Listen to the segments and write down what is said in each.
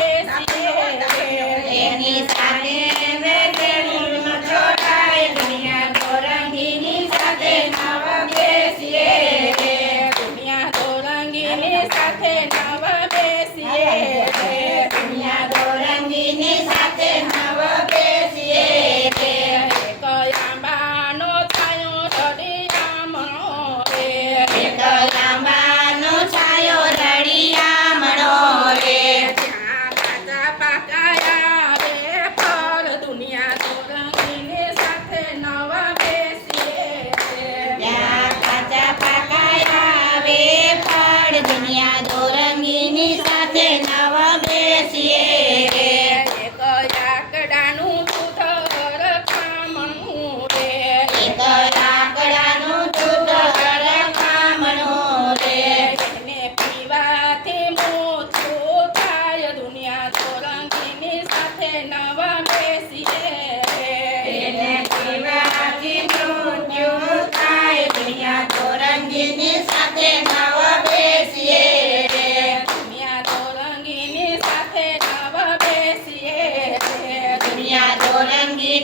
yes, yes, yes, yes,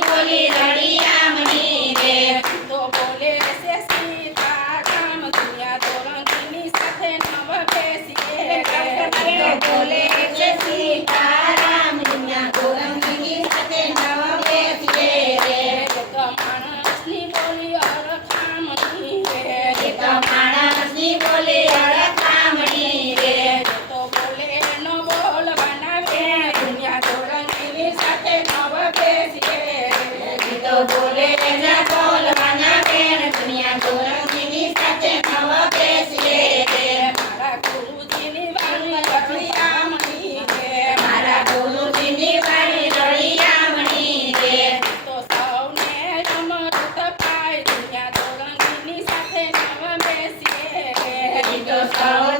બોલી રડી આમની રે. તો બોલે છે સીતા કામ દુનિયા તોરણ સાથે નવ બેસીએ તો બોલે Hallelujah.